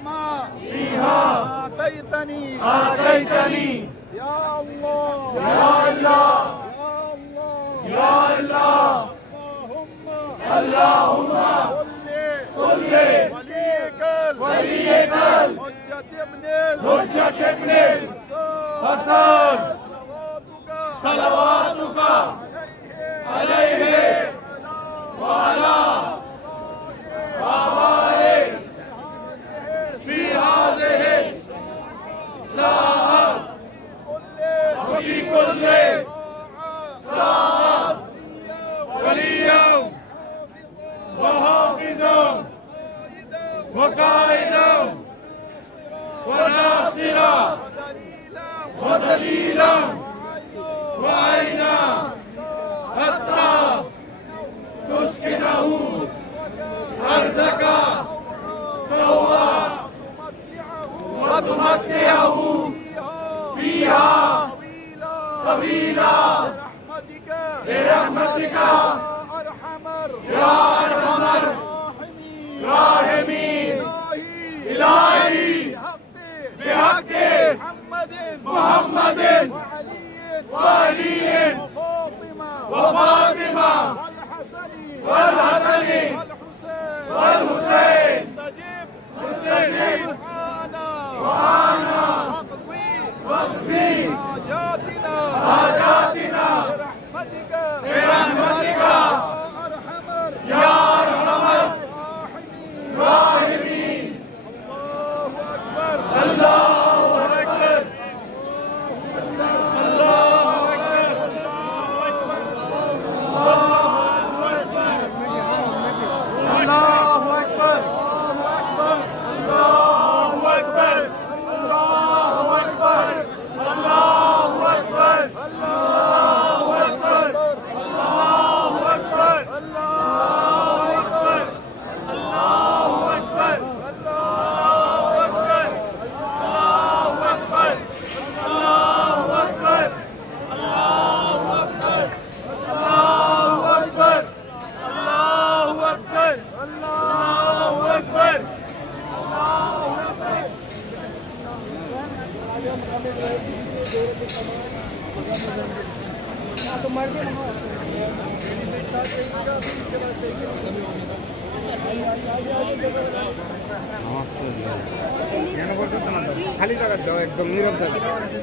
فيما فيها آتيتني آتيتني يا الله يا الله يا الله يا الله اللهم اللهم قل لي وليك حجة ابن حسن صلواتك صلواتك عليه وعلى آبائه في هذه الساعة وفي كل ساعة وليا وحافظا وقائدا وناصرا ودليلا وعينا حتى تسكنه أرزك طوعا وتمتعه فيها طويلا برحمتك يا أرحم الراحمين إلهي بحق محمد وعلي وفاطمة والحسن والحسين استجب وعانا واقضي حاجاتنا برحمتك يا أرحم الراحمين. الله أكبر খালি জায়গা যাও একদম নীরব থাকবে।